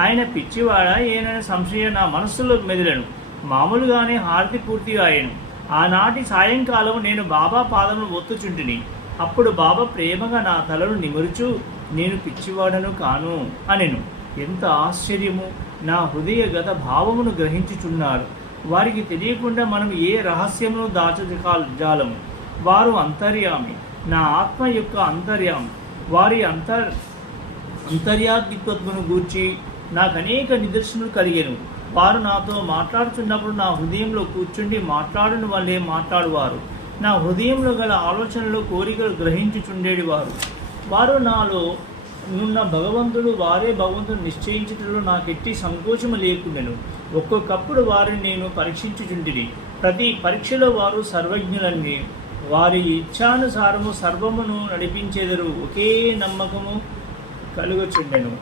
ఆయన పిచ్చివాడ ఏనని సంశయం నా మనస్సులో మెదిలను. మామూలుగానే హారతి పూర్తిగా అయ్యాను. ఆనాటి సాయంకాలం నేను బాబా పాదమును ఒత్తుచుంటిని. అప్పుడు బాబా ప్రేమగా నా తలను నిమురుచు, నేను పిచ్చివాడను కాను అనెను. ఎంత ఆశ్చర్యము! నా హృదయగత భావమును గ్రహించుచున్నారు. వారికి తెలియకుండా మనం ఏ రహస్యమును జాలము. వారు అంతర్యామి, నా ఆత్మ యొక్క అంతర్యామి. వారి అంతర్యాత్మిత్వమును గూర్చి నాకు అనేక నిదర్శనలు కలిగెను. వారు నాతో మాట్లాడుచున్నప్పుడు నా హృదయంలో కూర్చుండి మాట్లాడుని వల్లే మాట్లాడువారు. నా హృదయంలో గల ఆలోచనలు, కోరికలు గ్రహించుచుండేవారు. వారు నాలో ఉన్న భగవంతుడు వారే భగవంతుడు నిశ్చయించుటలో నాకెట్టి సంకోచము లేకుండెను. ఒక్కొక్కప్పుడు వారిని నేను పరీక్షించుచుంటిని. ప్రతి పరీక్షలో వారు సర్వజ్ఞులన్నీ. వారి ఇచ్ఛానుసారము సర్వమును నడిపించెదరు. ఒకే నమ్మకము కలుగుచుండెను.